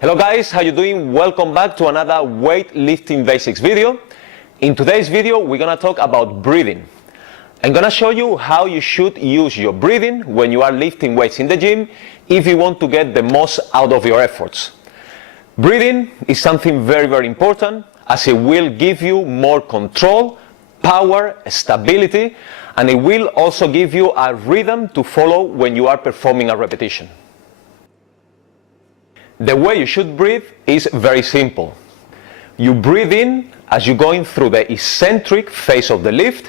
Hello guys, how you doing? Welcome back to another weightlifting basics video. In today's video, we're gonna talk about breathing. I'm gonna show you how you should use your breathing when you are lifting weights in the gym if you want to get the most out of your efforts. Breathing is something very important as it will give you more control, power, stability, and it will also give you a rhythm to follow when you are performing a repetition. The way you should breathe is very simple. You breathe in as you're going through the eccentric phase of the lift,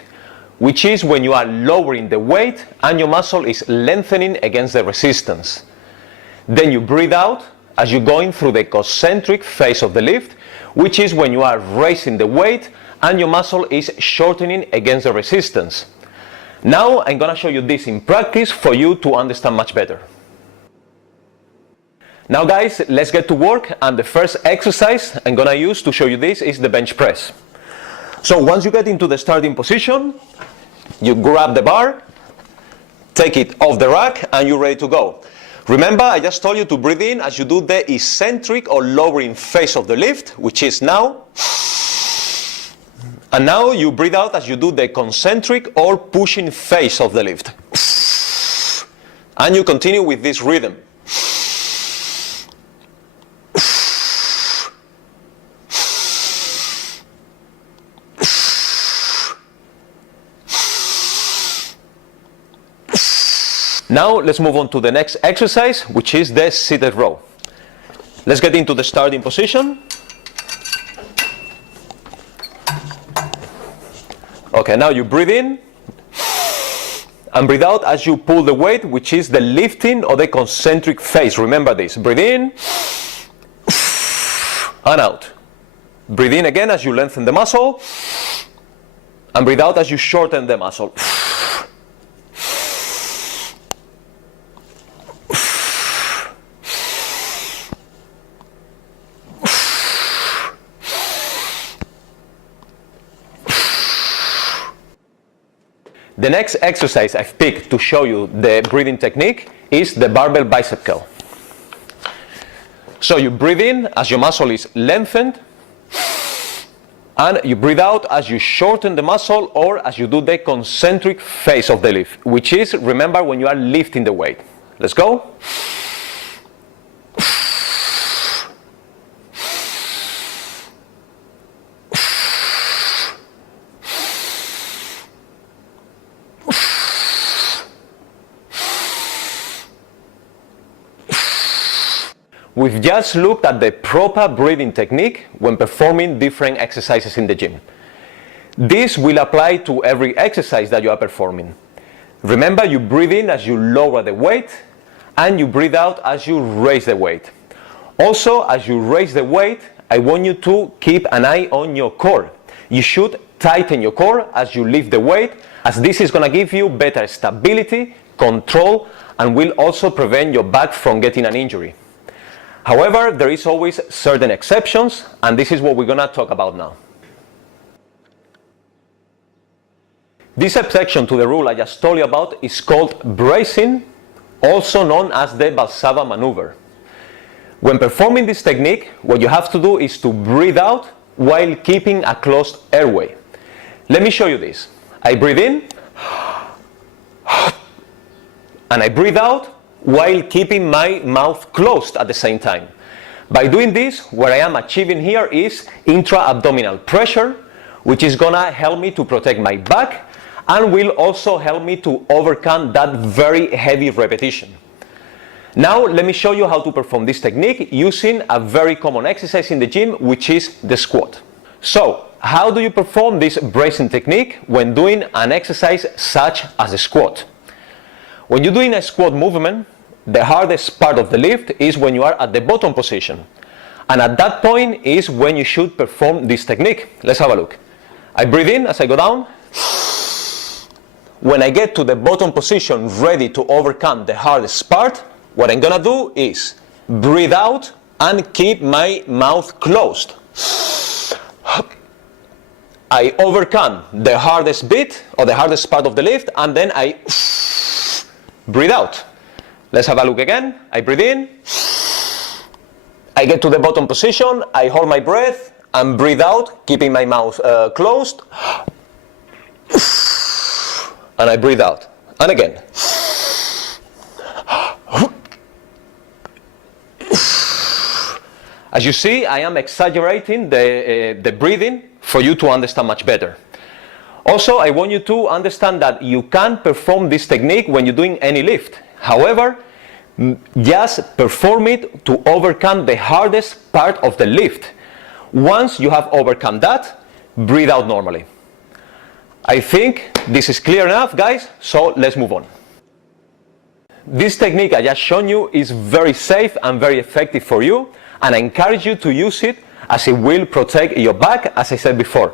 which is when you are lowering the weight and your muscle is lengthening against the resistance. Then you breathe out as you're going through the concentric phase of the lift, which is when you are raising the weight and your muscle is shortening against the resistance. Now I'm gonna show you this in practice for you to understand much better. Now guys, let's get to work, and the first exercise I'm gonna use to show you this is the bench press. So once you get into the starting position, you grab the bar, take it off the rack, and you're ready to go. Remember, I just told you to breathe in as you do the eccentric or lowering phase of the lift, which is now. And now you breathe out as you do the concentric or pushing phase of the lift. And you continue with this rhythm. Now let's move on to the next exercise, which is the seated row. Let's get into the starting position. Okay, now you breathe in and breathe out as you pull the weight, which is the lifting or the concentric phase. Remember this. Breathe in and out. Breathe in again as you lengthen the muscle, and breathe out as you shorten the muscle. The next exercise I've picked to show you the breathing technique is the barbell bicep curl. So you breathe in as your muscle is lengthened, and you breathe out as you shorten the muscle or as you do the concentric phase of the lift, which is, remember, when you are lifting the weight. Let's go. We've just looked at the proper breathing technique when performing different exercises in the gym. This will apply to every exercise that you are performing. Remember, you breathe in as you lower the weight, and you breathe out as you raise the weight. Also, as you raise the weight, I want you to keep an eye on your core. You should tighten your core as you lift the weight, as this is going to give you better stability, control, and will also prevent your back from getting an injury. However, there is always certain exceptions, and this is what we're going to talk about now. This exception to the rule I just told you about is called bracing, also known as the Valsalva maneuver. When performing this technique, what you have to do is to breathe out while keeping a closed airway. Let me show you this. I breathe in, and I breathe out while keeping my mouth closed at the same time. By doing this, what I am achieving here is intra-abdominal pressure, which is gonna help me to protect my back and will also help me to overcome that very heavy repetition. Now let me show you how to perform this technique using a very common exercise in the gym, which is the squat. So, how do you perform this bracing technique when doing an exercise such as a squat? When you're doing a squat movement, the hardest part of the lift is when you are at the bottom position. And at that point is when you should perform this technique. Let's have a look. I breathe in as I go down. When I get to the bottom position, ready to overcome the hardest part, what I'm gonna do is breathe out and keep my mouth closed. I overcome the hardest bit or the hardest part of the lift, and then I breathe out. Let's have a look again. I breathe in, I get to the bottom position, I hold my breath and breathe out, keeping my mouth closed. And I breathe out. And again. As you see, I am exaggerating the breathing for you to understand much better. Also, I want you to understand that you can perform this technique when you're doing any lift. However, just perform it to overcome the hardest part of the lift. Once you have overcome that, breathe out normally. I think this is clear enough, guys, so let's move on. This technique I just shown you is very safe and very effective for you, and I encourage you to use it as it will protect your back, as I said before.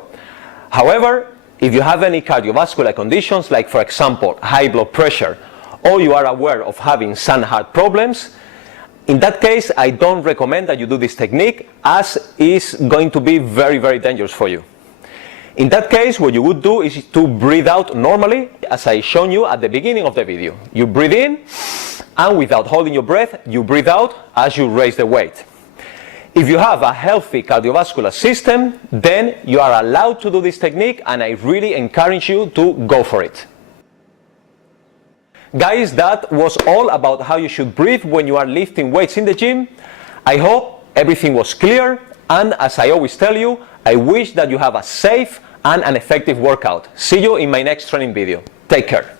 However, if you have any cardiovascular conditions, like for example high blood pressure, or you are aware of having some heart problems, in that case I don't recommend that you do this technique, as it's going to be very, very dangerous for you. In that case, what you would do is to breathe out normally, as I shown you at the beginning of the video. You breathe in, and without holding your breath, you breathe out as you raise the weight. If you have a healthy cardiovascular system, then you are allowed to do this technique, and I really encourage you to go for it. Guys, that was all about how you should breathe when you are lifting weights in the gym. I hope everything was clear, and as I always tell you, I wish that you have a safe and an effective workout. See you in my next training video. Take care.